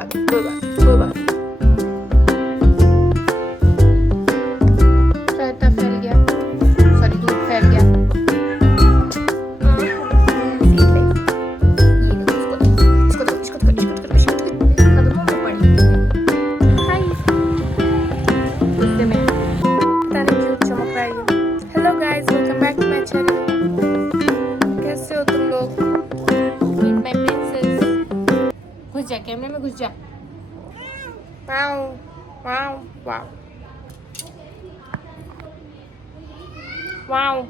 बात नहीं, कोई बात नहीं, कोई बात नहीं। रायता फैल गया, सॉरी दूध फैल गया। Hello guys, welcome back to my channel. कैसे हो तुम लोग? Meet my princess. घुस जा कैमरे में, घुस जा। Wow wow wow wow.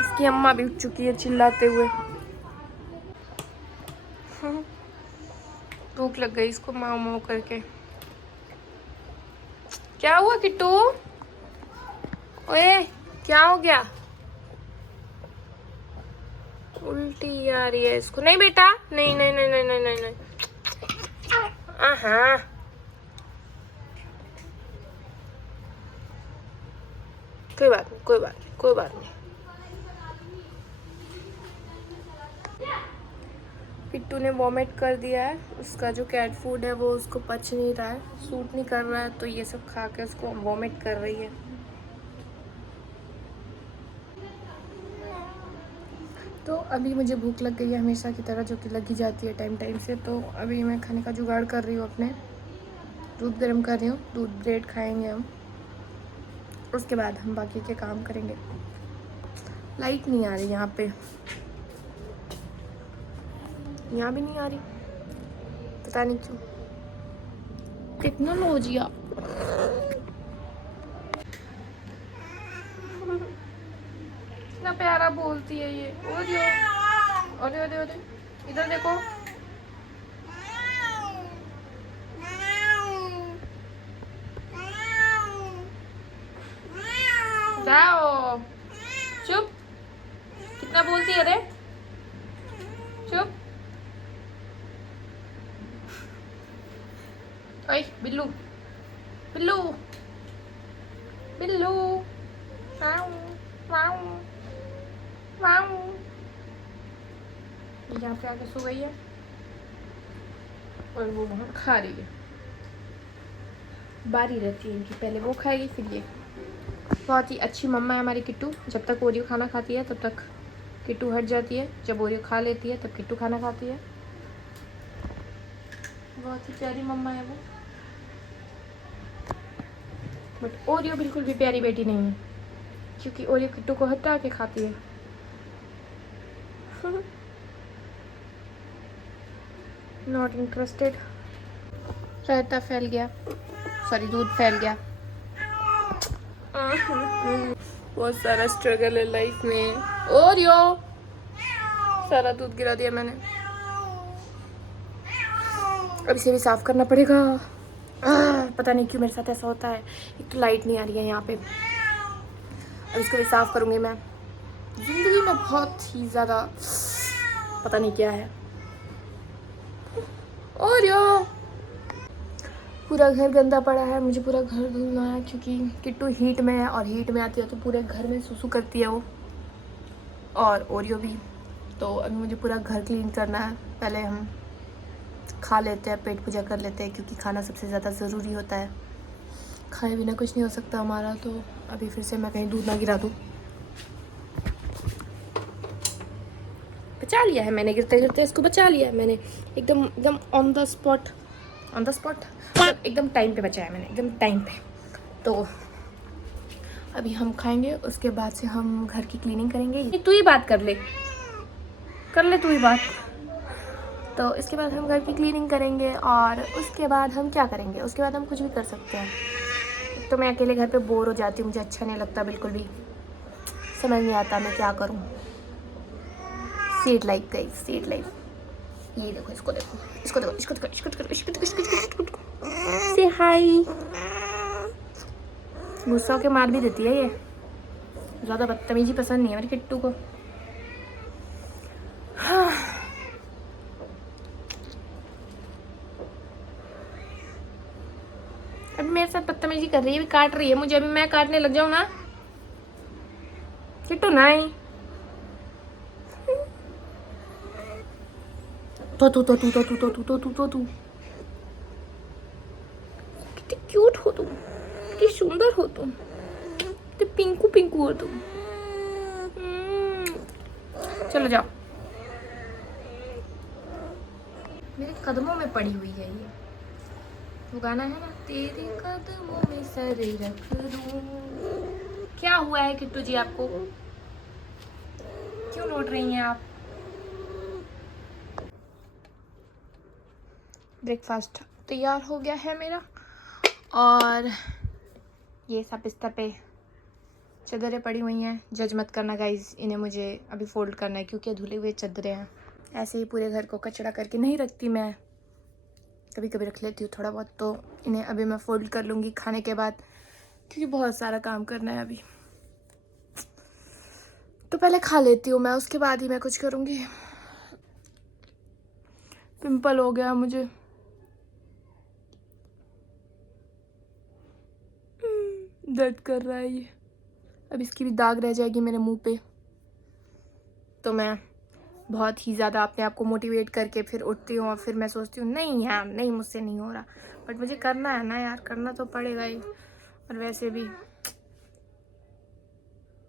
इसकी अम्मा भी उठ चुकी है चिल्लाते हुए। भूख लग गई इसको माँ माँ करके। क्या हुआ किट्टू? ओए क्या हो गया? उल्टी आ रही है इसको। नहीं बेटा, नहीं नहीं नहीं नहीं नहीं नहीं नहीं। हाँ, कोई बात नहीं, कोई बात नहीं, कोई बात नहीं। पिट्टू ने वॉमिट कर दिया है। उसका जो कैट फूड है वो उसको पच नहीं रहा है, सूट नहीं कर रहा है, तो ये सब खा के उसको वॉमिट कर रही है। तो अभी मुझे भूख लग गई है हमेशा की तरह, जो कि लग ही जाती है टाइम टाइम से। तो अभी मैं खाने का जुगाड़ कर रही हूँ अपने। दूध गर्म कर रही हूँ, दूध ब्रेड खाएंगे हम। उसके बाद हम बाकी के काम करेंगे। लाइट नहीं आ रही यहाँ पे, यहाँ भी नहीं आ रही, पता नहीं क्यों। टेक्नोलॉजिया। इतना प्यारा बोलती है ये। ओरियो, ओरे ओरे ओरे, इधर देखो। जाओ, चुप। कितना बोलती है रे? चुप। ओए बिल्लू, बिल्लू, बिल्लू। वाऊ वाऊ वाऊ। यहाँ पे आके सो गई है और वो वहाँ खा रही है। बारी रहती है इनकी, पहले वो खाएगी फिर ये। बहुत ही अच्छी मम्मा है हमारी किट्टू। जब तक ओरियो खाना खाती है तब तक किट्टू हट जाती है, जब ओरियो खा लेती है तब किट्टू खाना खाती है। बहुत ही प्यारी मम्मा है वो। बट ओरियो बिल्कुल भी प्यारी बेटी नहीं है, क्योंकि ओरियो किट्टू को हटा के खाती है। Not interested. रायता फैल गया, सॉरी दूध फैल गया। बहुत सारा स्ट्रगल है लाइफ में। ओरियो, सारा दूध गिरा दिया मैंने। अब इसे भी साफ करना पड़ेगा। पता नहीं क्यों मेरे साथ ऐसा होता है। एक तो लाइट नहीं आ रही है यहाँ पे, अब इसको भी साफ करूँगी मैं। जिंदगी में बहुत ही ज़्यादा पता नहीं क्या है। ओरियो, पूरा घर गंदा पड़ा है, मुझे पूरा घर धुलना है, क्योंकि किट्टू हीट में है और हीट में आती है तो पूरे घर में सुसु करती है वो, और ओरियो भी। तो अभी मुझे पूरा घर क्लीन करना है। पहले हम खा लेते हैं, पेट पूजा कर लेते हैं, क्योंकि खाना सबसे ज़्यादा ज़रूरी होता है। खाए बिना कुछ नहीं हो सकता हमारा। तो अभी फिर से मैं कहीं दूध ना गिरा दूँ। बचा लिया है मैंने, गिरते गिरते इसको बचा लिया है मैंने। एकदम एकदम ऑन द स्पॉट मतलब एकदम टाइम पे बचाया मैंने, एकदम टाइम पे। तो अभी हम खाएंगे, उसके बाद से हम घर की क्लीनिंग करेंगे। तू ही बात कर ले तू ही बात। तो इसके बाद हम घर की क्लीनिंग करेंगे, और उसके बाद हम क्या करेंगे? उसके बाद हम कुछ भी कर सकते हैं। एक तो मैं अकेले घर पे बोर हो जाती हूँ, मुझे अच्छा नहीं लगता बिल्कुल भी, समझ नहीं आता मैं क्या करूँ। सीट लाइफ गई, सीट लाइफ। ये देखो, इसको देखो, इसको देखो, इसको देखो, इसको देखो, इसको देखो, इसको देखो, इसको देखो। से हाय। गुस्सा होके मार भी देती है ये। ज़्यादा बदतमीजी पसंद नहीं है मेरी किट्टू को। अभी मेरे साथ बदतमीजी कर रही है, अभी काट रही है मुझे। अभी मैं काटने लग जाऊँ ना किट्टू, नहीं। तू कितनी क्यूट हो तुम, कितनी सुंदर हो तुम, कितनी पिंकू पिंकू हो तुम। चलो जाओ। मेरे कदमों में पड़ी हुई है ये, वो गाना है ना, तेरे कदमों में सर रख दूं। क्या हुआ है किट्टू जी आपको, क्यों लौट रही हैं आप? ब्रेकफास्ट तैयार हो गया है मेरा, और ये सब बिस्तर पे चादरें पड़ी हुई हैं। जज मत करना गाइज, इन्हें मुझे अभी फोल्ड करना है क्योंकि धुले हुए चादरें हैं। ऐसे ही पूरे घर को कचरा करके नहीं रखती मैं, कभी कभी रख लेती हूँ थोड़ा बहुत। तो इन्हें अभी मैं फोल्ड कर लूँगी खाने के बाद, क्योंकि बहुत सारा काम करना है अभी। तो पहले खा लेती हूँ मैं, उसके बाद ही मैं कुछ करूँगी। पिंपल हो गया मुझे, दर्द कर रहा है ये। अब इसकी भी दाग रह जाएगी मेरे मुंह पे। तो मैं बहुत ही ज़्यादा अपने आप को मोटिवेट करके फिर उठती हूँ, और फिर मैं सोचती हूँ नहीं यार, नहीं मुझसे नहीं हो रहा, बट मुझे करना है ना यार, करना तो पड़ेगा ही। और वैसे भी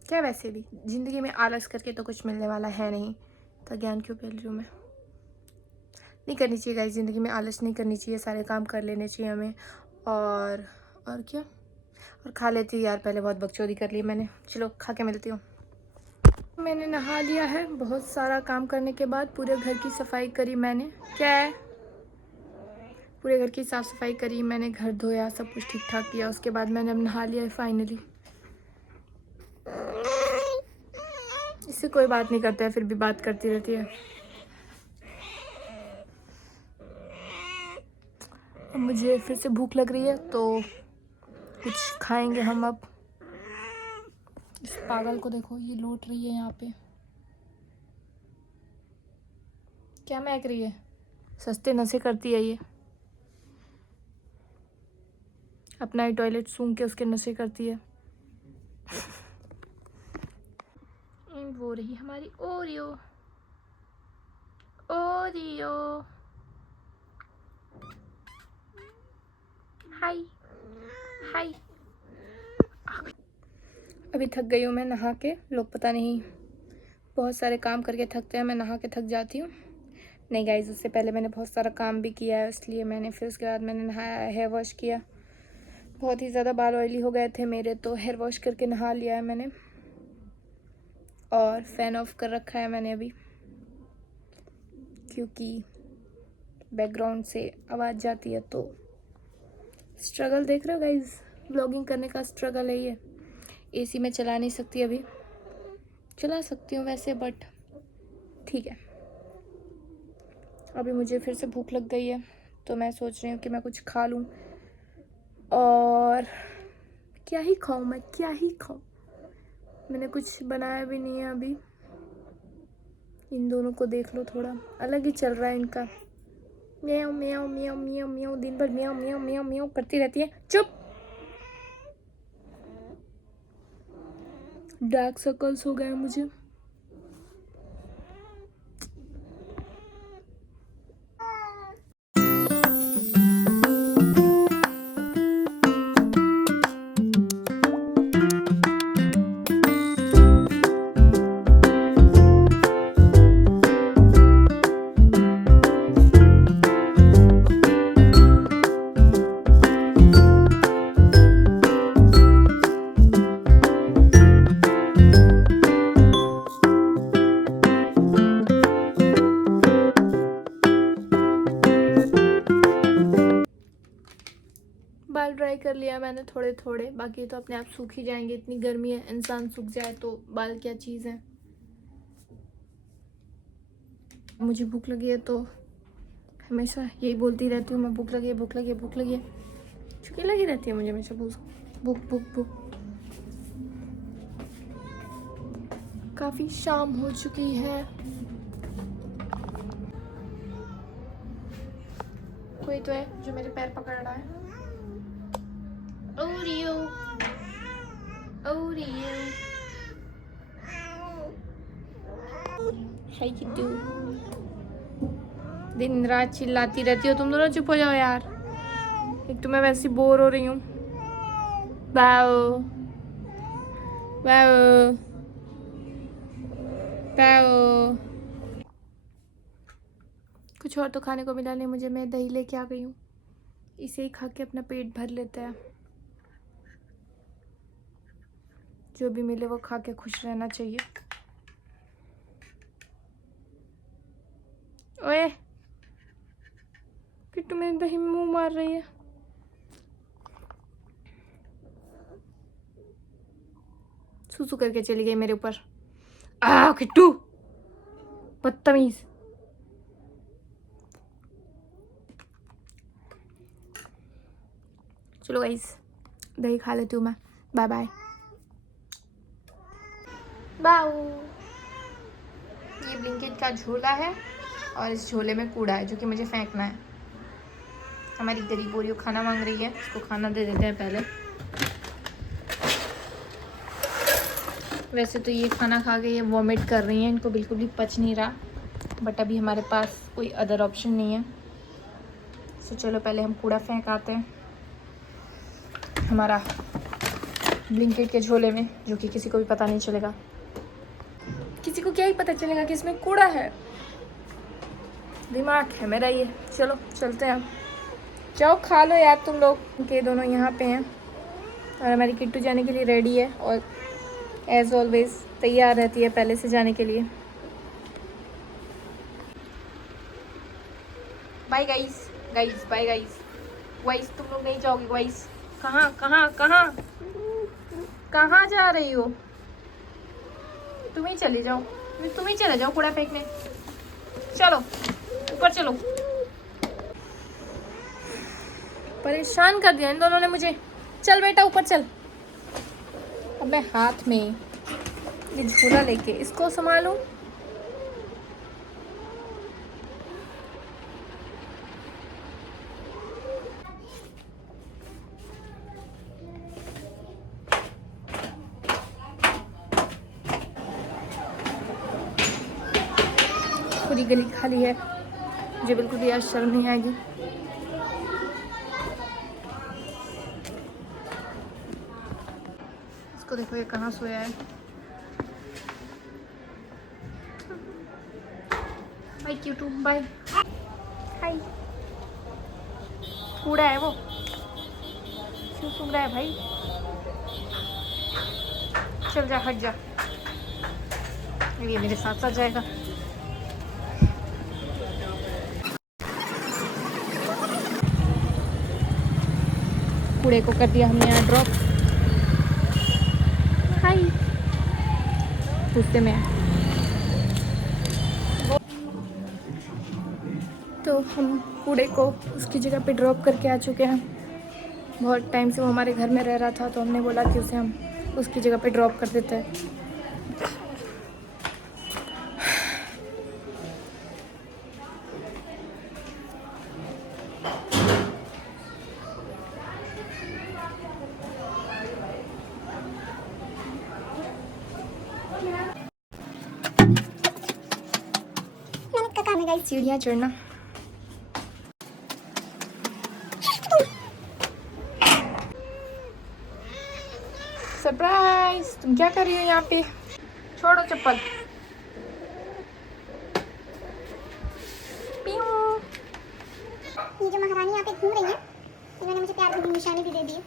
क्या, वैसे भी ज़िंदगी में आलस करके तो कुछ मिलने वाला है नहीं, तो ज्ञान क्यों फैल रही हूँ मैं। नहीं करनी चाहिए गाइस, ज़िंदगी में आलस नहीं करनी चाहिए, सारे काम कर लेने चाहिए हमें। और क्या, और खा लेती हूँ यार, पहले बहुत बकचोदी कर ली मैंने। चलो खा के मिलती हूँ। मैंने नहा लिया है, बहुत सारा काम करने के बाद पूरे घर की सफाई करी मैंने। क्या है, पूरे घर की साफ़ सफाई करी मैंने, घर धोया, सब कुछ ठीक ठाक किया। उसके बाद मैंने अब नहा लिया है फाइनली। इससे कोई बात नहीं करता है, फिर भी बात करती रहती है। मुझे फिर से भूख लग रही है, तो कुछ खाएंगे हम अब। इस पागल को देखो, ये लौट रही है यहाँ पे, क्या महक रही है, सस्ते नशे करती है ये। अपना ही टॉयलेट सूंघ के उसके नशे करती है। वो रही हमारी ओरियो, ओरियो हाय हाय। अभी थक गई हूँ मैं नहा के। लोग पता नहीं बहुत सारे काम करके थकते हैं, मैं नहा के थक जाती हूँ। नहीं गाइज, उससे पहले मैंने बहुत सारा काम भी किया है, इसलिए मैंने फिर उसके बाद मैंने नहाया, हेयर वॉश किया। बहुत ही ज़्यादा बाल ऑयली हो गए थे मेरे, तो हेयर वॉश करके नहा लिया है मैंने। और फ़ैन ऑफ कर रखा है मैंने अभी, क्योंकि बैकग्राउंड से आवाज़ जाती है। तो स्ट्रगल देख रहे हो गाइज, व्लॉगिंग करने का स्ट्रगल है ये। एसी में चला नहीं सकती अभी, चला सकती हूँ वैसे, बट ठीक है। अभी मुझे फिर से भूख लग गई है, तो मैं सोच रही हूँ कि मैं कुछ खा लूँ। और क्या ही खाऊँ मैं, क्या ही खाऊँ, मैंने कुछ बनाया भी नहीं है अभी। इन दोनों को देख लो, थोड़ा अलग ही चल रहा है इनका। म्याऊं म्याऊं म्याऊं म्याऊं म्याऊं, दिन भर म्याऊं म्याऊं म्याऊं म्याऊं करती रहती है। चुप। डार्क सर्कल्स हो गए मुझे। बाल ड्राई कर लिया मैंने थोड़े थोड़े, बाकी तो अपने आप सूख ही जाएंगे। इतनी गर्मी है, इंसान सूख जाए तो बाल क्या चीज़ है। मुझे भूख लगी है तो हमेशा यही बोलती रहती हूँ मैं, भूख लगी है, भूख लगी है, भूख लगी है, क्योंकि लगी रहती है मुझे हमेशा भूख भूख भूख। काफ़ी शाम हो चुकी है। कोई तो है जो मेरे पैर पकड़ रहा है। ओरियो ओरियो, हाय किट्टू, दिन रात चिल्लाती रहती हो तुम दोनों, चुप हो जाओ यार। एक तो मैं वैसे बोर हो रही हूँ। बाओ बाओ बाओ। कुछ और तो खाने को मिला नहीं मुझे, मैं दही लेके आ गई हूँ। इसे ही खा के अपना पेट भर लेते हैं। जो भी मिले वो खा के खुश रहना चाहिए। ओए किट्टू मेरी दही में मुंह मार रही है। सूसू करके चली गई मेरे ऊपर। आ किट्टू बदतमीज। चलो गाइस दही खा लेती हूँ मैं। बाय बाय बाऊ। ये ब्लिंकिट का झोला है और इस झोले में कूड़ा है जो कि मुझे फेंकना है। हमारी गरीब बोरियो खाना मांग रही है, उसको खाना दे देते हैं पहले। वैसे तो ये खाना खा के ये वॉमिट कर रही हैं, इनको बिल्कुल भी पच नहीं रहा, बट अभी हमारे पास कोई अदर ऑप्शन नहीं है। तो चलो पहले हम कूड़ा फेंक आते हैं हमारा ब्लिंकिट के झोले में, जो कि किसी को भी पता नहीं चलेगा। किसी को क्या ही पता चलेगा कि इसमें कूड़ा है। दिमाग है मेरा ये। चलो चलते हैं, जाओ खा लो यार तुम लोग। के दोनों यहाँ पे हैं और हमारी किट्टू जाने के लिए रेडी है और एज ऑलवेज तैयार रहती है पहले से जाने के लिए। Bye guys, guys bye guys. Guys तुम लोग नहीं जाओगे गाइस। कहाँ कहाँ कहाँ कहाँ जा रही हो? तुम ही चले जाओ, तुम ही चले जाओ कूड़ा फेंकने। चलो ऊपर चलो। परेशान कर दिया इन दोनों ने मुझे। चल बेटा ऊपर चल। अब मैं हाथ में ये झोला लेके इसको संभालूं। पूरी गली खाली है, मुझे बिल्कुल भी आज शर्म नहीं आएगी। इसको देखो ये कहाँ सोया है। बाय क्यूटू बाय। हाय। कूड़ा है वो, क्यों सूंघ रहा है भाई? चल जा हट जा, ये मेरे साथ साथ जाएगा। कूड़े को कर दिया हमने यहाँ ड्रॉप। हाय गुस्से में है। तो हम कूड़े को उसकी जगह पे ड्रॉप करके आ चुके हैं। बहुत टाइम से वो हमारे घर में रह रहा था तो हमने बोला कि उसे हम उसकी जगह पे ड्रॉप कर देते हैं। सीढ़ियाँ चढ़ना। सरप्राइज, तुम क्या कर रही हो यहाँ पे? छोड़ो चप्पल। ये जो महारानी यहाँ पे घूम रही है, इन्होंने मुझे प्यार की निशानी भी दे दी है।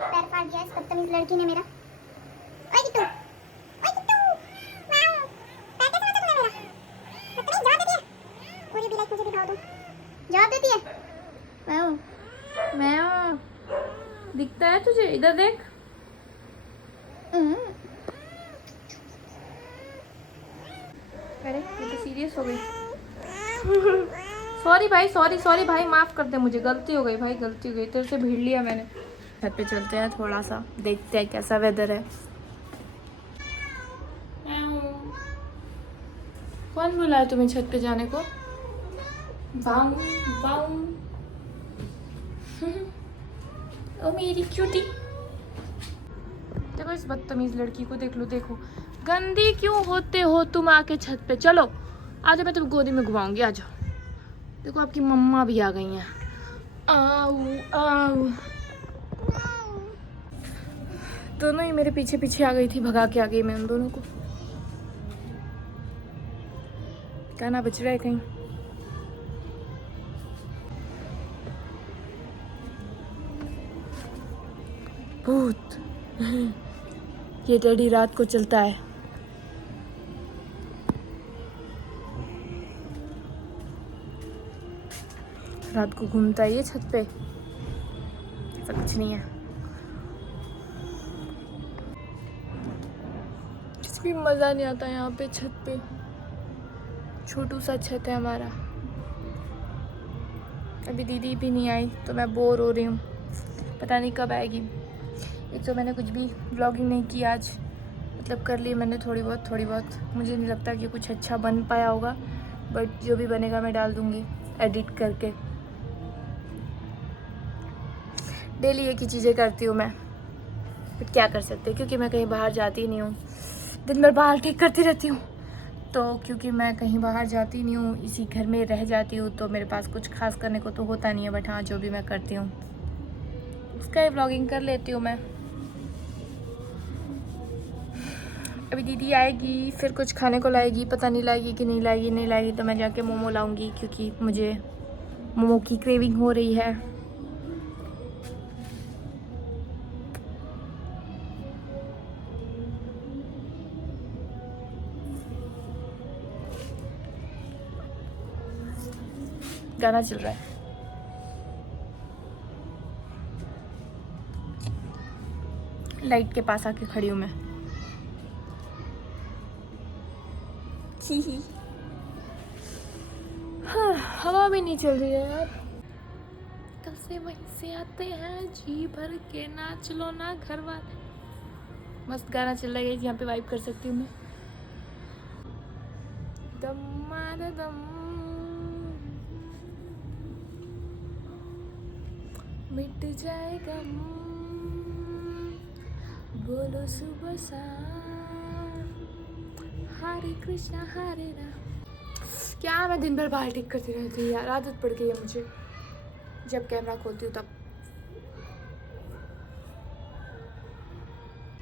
पैर फाड़ दिया इस बदतमीज लड़की ने मेरा। ओए किट्टू, ओए किट्टू, वाओ, पैर कैसे मारता तूने मेरा? बदतमीज जवाब देती है। पूरी भी लाइक मुझे दिखाओ तुम। जवाब देती है। मैं दिखता है तुझे? इधर देख। अरे ये तो सीरियस हो गई। सॉरी भाई, सॉरी भाई, माफ कर दे मुझे, गलती हो गई भाई, गलती हो गई, तेरे से भिड़ लिया मैंने। छत पे चलते हैं, थोड़ा सा देखते हैं कैसा वेदर है। कौन बुलाया तुम्हें छत पे जाने को? बाऊ बाऊ। ओ मेरी क्यूटी। देखो इस बदतमीज लड़की को, देख लो, देखो गंदी क्यों होते हो तुम आके छत पे। चलो आ जाओ, मैं तुम्हें गोदी में घुमाऊंगी, आ जाओ। देखो आपकी मम्मा भी आ गई हैं। आओ आओ। दोनों ही मेरे पीछे पीछे आ गई थी, भगा के आ गई मैं उन दोनों को। गाना बज रहा है कहीं। भूत। ये टेडी रात को चलता है। रात को घूमता है ये छत पे, ऐसा कुछ नहीं है। कुछ भी मज़ा नहीं आता यहाँ पे छत पे। छोटू सा छत है हमारा। अभी दीदी भी नहीं आई तो मैं बोर हो रही हूँ, पता नहीं कब आएगी। एक तो मैंने कुछ भी व्लॉगिंग नहीं की आज, मतलब कर ली मैंने थोड़ी बहुत। मुझे नहीं लगता कि कुछ अच्छा बन पाया होगा, बट जो भी बनेगा मैं डाल दूँगी एडिट करके। डेली एक ही चीज़ें करती हूँ मैं, बट क्या कर सकते हैं, क्योंकि मैं कहीं बाहर जाती नहीं हूँ। दिन भर बाहर ठीक करती रहती हूँ, तो क्योंकि मैं कहीं बाहर जाती नहीं हूँ, इसी घर में रह जाती हूँ, तो मेरे पास कुछ खास करने को तो होता नहीं है। बट हाँ, जो भी मैं करती हूँ उसका ही व्लॉगिंग कर लेती हूँ मैं। अभी दीदी आएगी, फिर कुछ खाने को लाएगी, पता नहीं लाएगी कि नहीं लाएगी तो मैं जाके मोमो लाऊंगी, क्योंकि मुझे मोमो की क्रेविंग हो रही है। गाना चल रहा है। लाइट के पास आके खड़ी हूँ मैं। ही हाँ, हवा भी नहीं चल रही है यार। कल से वहीं से आते हैं, जी भर के नाच लो ना घर वाले। मस्त गाना चल रहा है, यहाँ पे वाइब कर सकती हूँ मैं। दम मार दम, मिट जाएगा बोलो सुबह सा, हरे कृष्णा हरे राम। क्या मैं दिन भर बाहर टिक करती रहती हूँ यार, आदत पड़ गई है मुझे। जब कैमरा खोलती हूँ तब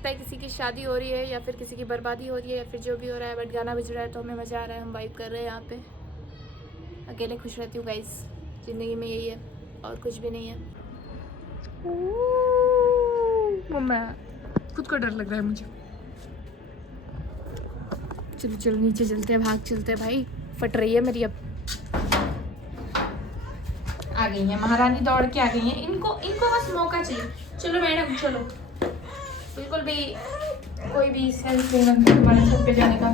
किसी की शादी हो रही है या फिर किसी की बर्बादी हो रही है या फिर जो भी हो रहा है, बट गाना बज रहा है तो हमें मज़ा आ रहा है, हम वाइब कर रहे हैं यहाँ पे। अकेले खुश रहती हूँ गाइस, ज़िंदगी में यही है और कुछ भी नहीं है। मम्मा खुद को डर लग रहा है मुझे। चलो चलो नीचे चलते हैं, भाग चलते हैं भाई, फट रही है मेरी अब। आ गई है महारानी, दौड़ के आ गई है। इनको बस मौका चाहिए। चलो मैडम चलो, बिल्कुल भी कोई भी सेंस नहीं बनता तुम्हारे छत पे जाने का।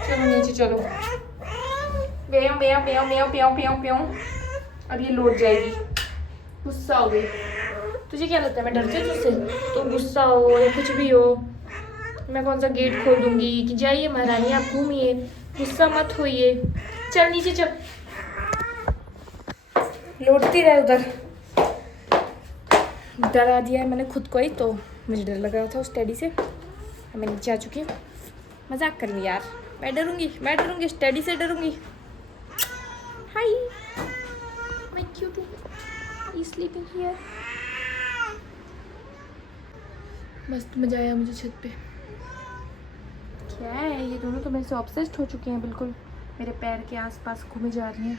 चलो नीचे चलो। ब्याओ ब्याओ ब्याओ ब्याओ ब्याओ ब्याओ ब्याओ। अब ये लौट जाएगी, गुस्सा हो गई। तुझे क्या लगता है मैं डरती हूँ तुझसे? तुम गुस्सा हो या कुछ भी हो, मैं कौन सा गेट खोल दूंगी कि जाइए महारानी आप घूमिए, गुस्सा मत होइए। चल नीचे चल, लौटती रहे उधर। डरा दिया है मैंने खुद को ही, तो मुझे डर लग रहा था उस टेडी से। मैं नीचे आ चुकी हूँ। मजाक कर ली यार, मैं डरूंगी टेडी से डरूंगी। Hi my cutie, he sleeping here. मस्त मजा आया मुझे छत पे। क्या है ये दोनों तो मेरे से ऑब्सेस्ड हो चुके हैं, बिल्कुल मेरे पैर के आसपास घूमे जा रही हैं।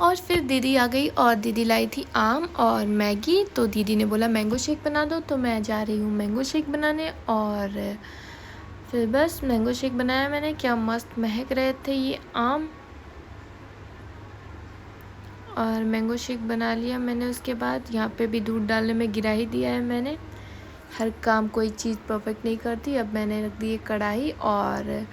और फिर दीदी आ गई और दीदी लाई थी आम और मैगी। तो दीदी ने बोला मैंगो शेक बना दो, तो मैं जा रही हूँ मैंगो शेक बनाने। और फिर बस मैंगो शेक बनाया मैंने। क्या मस्त महक रहे थे ये आम, और मैंगो शेक बना लिया मैंने। उसके बाद यहाँ पे भी दूध डालने में गिरा ही दिया है मैंने। हर काम कोई चीज़ परफेक्ट नहीं करती। अब मैंने रख दी कढ़ाई और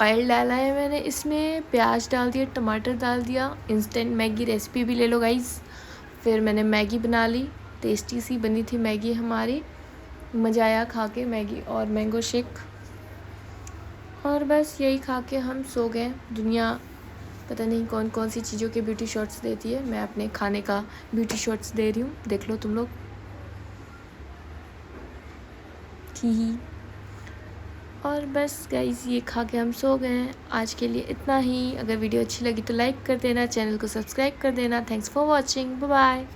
ऑयल डाला है मैंने, इसमें प्याज डाल दिया, टमाटर डाल दिया। इंस्टेंट मैगी रेसिपी भी ले लो गाइस। फिर मैंने मैगी बना ली, टेस्टी सी बनी थी मैगी हमारी। मज़ा आया खा के मैगी और मैंगो शेक। और बस यही खा के हम सो गए। दुनिया पता नहीं कौन कौन सी चीज़ों के ब्यूटी शॉट्स देती है, मैं अपने खाने का ब्यूटी शॉट्स दे रही हूँ, देख लो तुम लोग। ही और बस गाइस ये खा के हम सो गए हैं। आज के लिए इतना ही। अगर वीडियो अच्छी लगी तो लाइक कर देना, चैनल को सब्सक्राइब कर देना। Thanks for watching, bye bye.